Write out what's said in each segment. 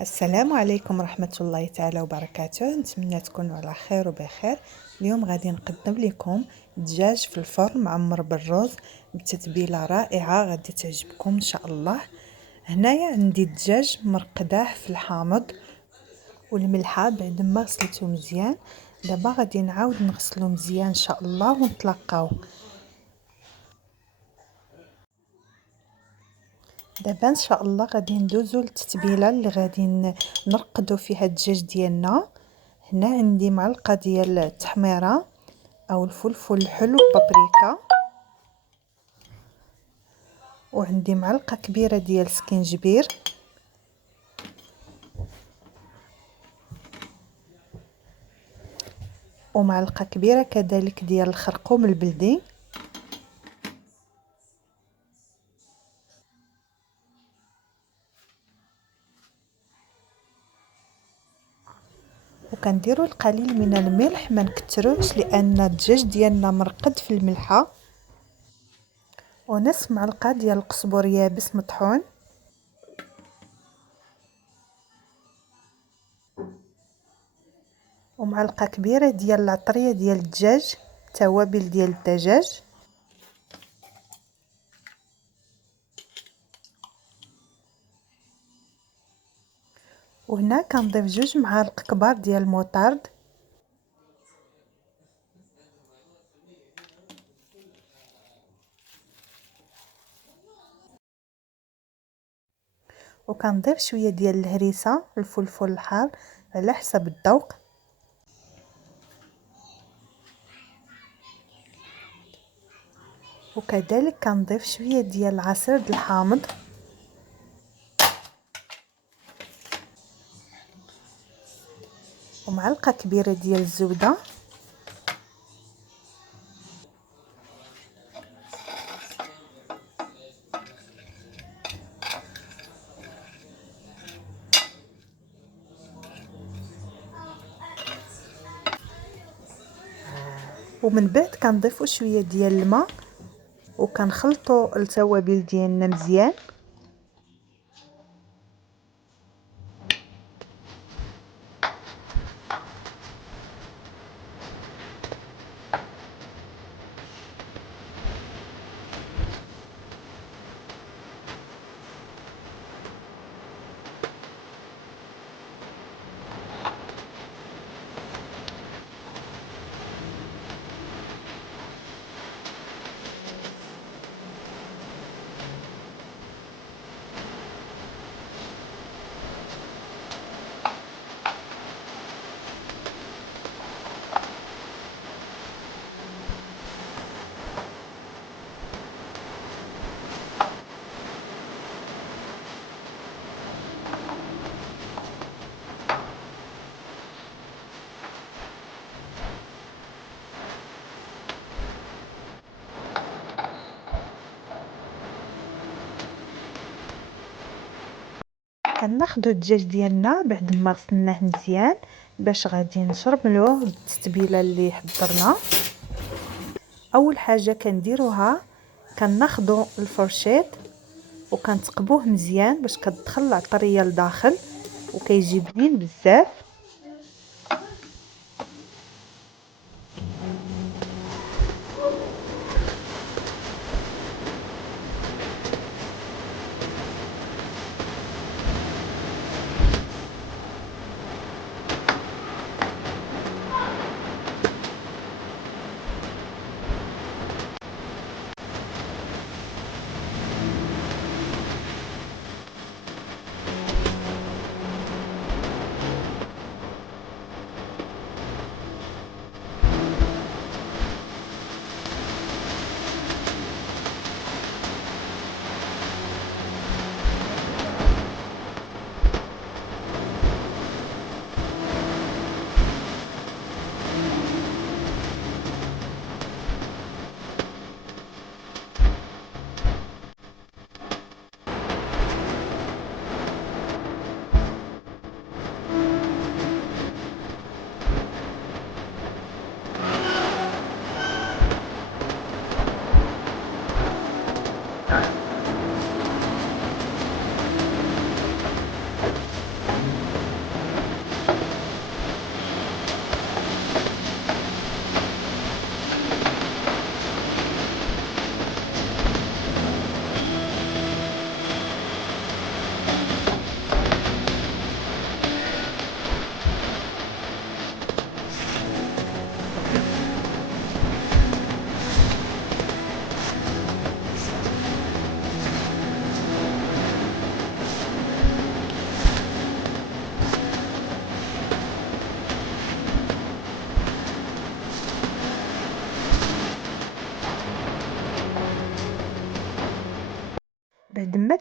السلام عليكم ورحمة الله تعالى وبركاته. نتمنى تكونوا على خير وبخير. اليوم غادي نقدم لكم دجاج في الفرن معمر بالرز بتتبيله رائعه غادي تعجبكم ان شاء الله. هنايا عندي الدجاج مرقداه في الحامض والملحه بعد ما غسلته مزيان. دابا غادي نعاود نغسلو مزيان ان شاء الله ونطلقاو. دابا ان شاء الله غادي ندوزو للتتبيله اللي غادي نرقدو فيها الدجاج ديالنا. هنا عندي معلقه ديال التحميره او الفلفل الحلو بابريكا، وعندي معلقه كبيره ديال السكينجبير، ومعلقه كبيره كذلك ديال الخرقوم البلدي، وكنديروا القليل من الملح ما نكتروش لان الدجاج ديالنا مرقد في الملحه، ونصف معلقه ديال القزبر يابس مطحون، ومعلقه كبيره ديال العطريه ديال الدجاج، توابل ديال الدجاج، وهنا كنضيف 2 معالق كبار ديال الموطارد، وكنضيف شويه ديال الهريسه الفلفل الحار على حسب الذوق، وكذلك كنضيف شويه ديال عصير الحامض، ومعلقه كبيره ديال الزبده، ومن بعد كنضيفوا شويه ديال الماء وكنخلطوا التوابل ديالنا مزيان. كناخذوا الدجاج ديالنا بعد ما غسلناه مزيان باش غادي نشربلوه التتبيله اللي حضرنا. اول حاجه كنديروها كناخذوا الفرشيط وكنتقبوه مزيان باش كتدخل العطريه لداخل وكيجي بنين بزاف.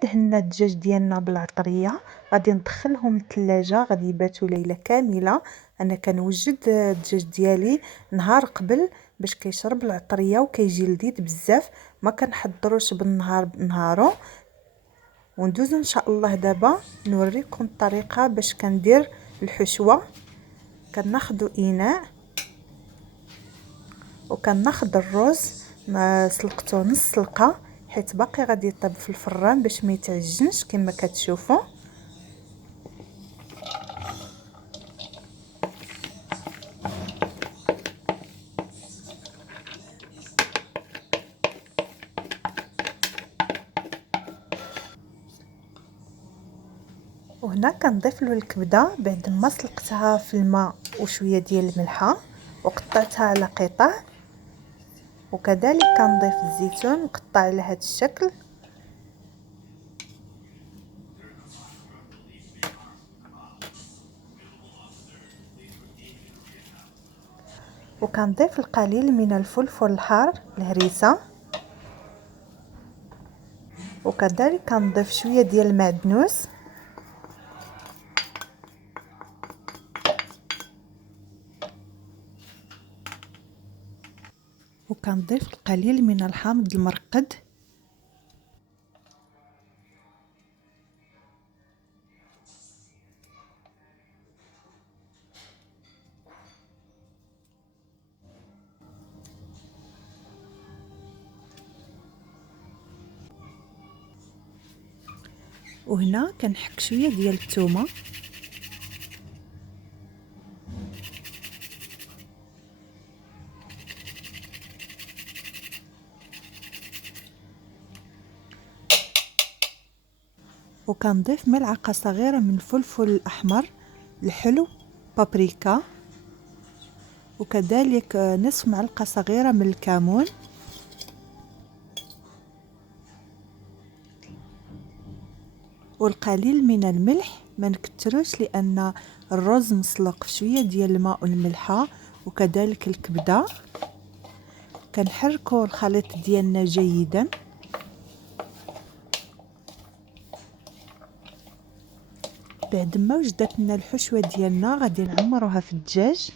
دهنا الدجاج ديالنا بالعطريه غادي ندخلهم للثلاجه، غادي يباتوا ليله كامله. انا كنوجد الدجاج ديالي نهار قبل باش كيشرب العطريه وكيجي لذيذ بزاف، ما كنحضروش بالنهار بنهارو. وندوز ان شاء الله دابا نوريكم الطريقه باش كندير الحشوه. كناخذوا اناء وكناخذ الرز ما سلقته نص سلقه، حيت باقي غادي يطيب في الفران باش ما يتعجنش كما كتشوفوا. وهنا كنضيف له الكبده بعد ما سلقتها في الماء وشويه ديال الملحه وقطعتها على قطع، وكذلك كنضيف الزيتون مقطع على هذا الشكل، وكنضيف القليل من الفلفل الحار الهريسه، وكذلك كنضيف شويه ديال المعدنوس، وكنضيف القليل من الحامض المرقد، وهنا كنحك شويه ديال الثومه، وكنضيف ملعقه صغيره من الفلفل الاحمر الحلو بابريكا، وكذلك نصف معلقه صغيره من الكمون، والقليل من الملح، ما نكتروش لان الرز مسلوق في شويه ديال الماء والملحه، وكذلك الكبده. كنحركوا الخليط ديالنا جيدا، بعد ما وجدت لنا الحشوه ديالنا غادي نعمروها في الدجاج.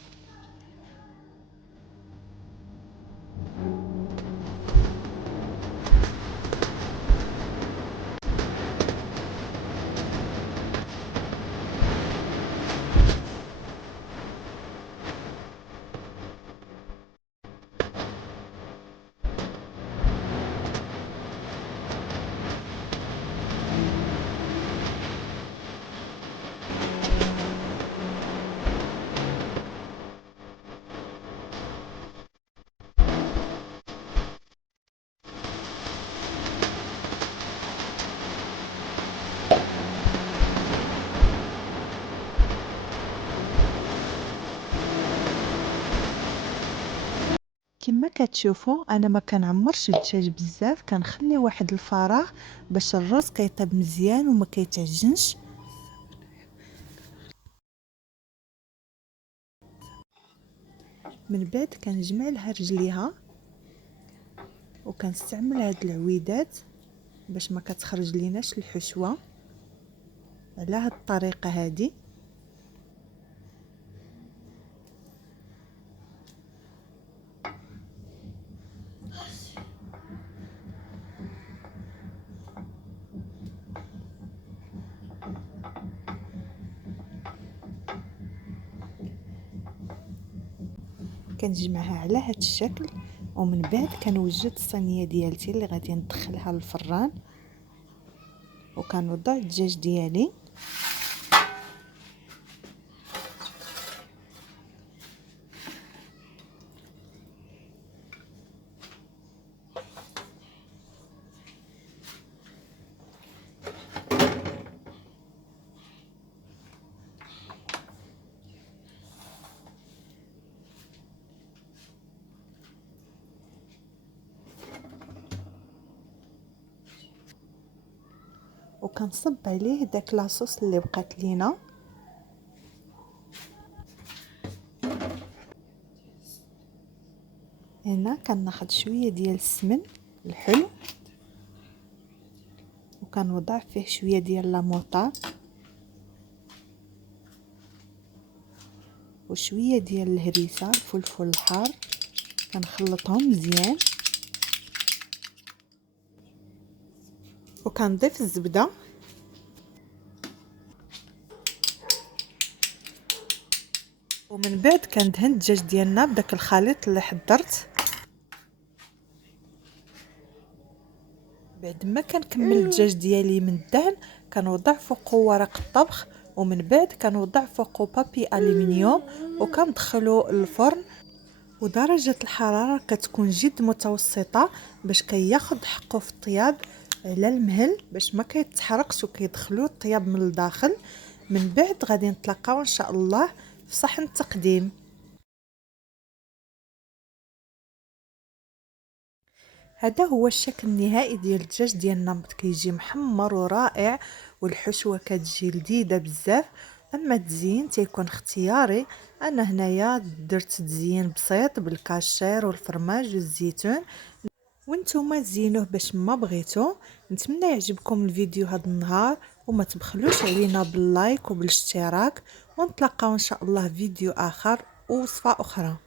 كما كتشوفوا انا ما كنعمرش الدجاج بزاف، كنخلي واحد الفراغ باش الرز كيطيب مزيان وما كيتعجنش. من بعد كنجمع لها رجليها، وكنستعمل هاد العويدات باش ما كتخرج ليناش الحشوه على هاد الطريقه هادي. كنجمعها على هاد الشكل، ومن بعد كنوجد الصينيه ديالتي اللي غادي ندخلها للفران، وكنوضع الدجاج ديالي. وكنصب عليه داك لاصوص اللي بقات لينا. هنا كناخذ شويه ديال السمن الحلو وكنوضع فيه شويه ديال لاموطا وشويه ديال الهريسه الفلفل الحار، كنخلطهم مزيان وكنضيف الزبده ومن بعد كندهن الدجاج ديالنا بداك الخليط اللي حضرت. بعد ما كنكمل الدجاج ديالي من الدهن كنوضع فوقه ورق الطبخ ومن بعد كنوضع فوقه بابي الومنيوم وكندخلو الفرن، ودرجه الحراره كتكون جد متوسطه باش كياخذ حقه في الطياب على المهل باش ما كيتحرقش وكيدخلو الطياب من الداخل. من بعد غادي نتلاقاو ان شاء الله في صحن التقديم. هذا هو الشكل النهائي ديال الدجاج ديالنا، كيجي محمر ورائع والحشوه كتجي لذيذه بزاف. اما التزيين تيكون اختياري، انا هنايا درت تزيين بسيط بالكاشير والفرماج والزيتون، وانتم زينوه باش ما بغيتو. نتمنى يعجبكم الفيديو هذا النهار وما تبخلوش علينا باللايك وبالاشتراك، ونتلاقاو ان شاء الله فيديو اخر ووصفه اخرى.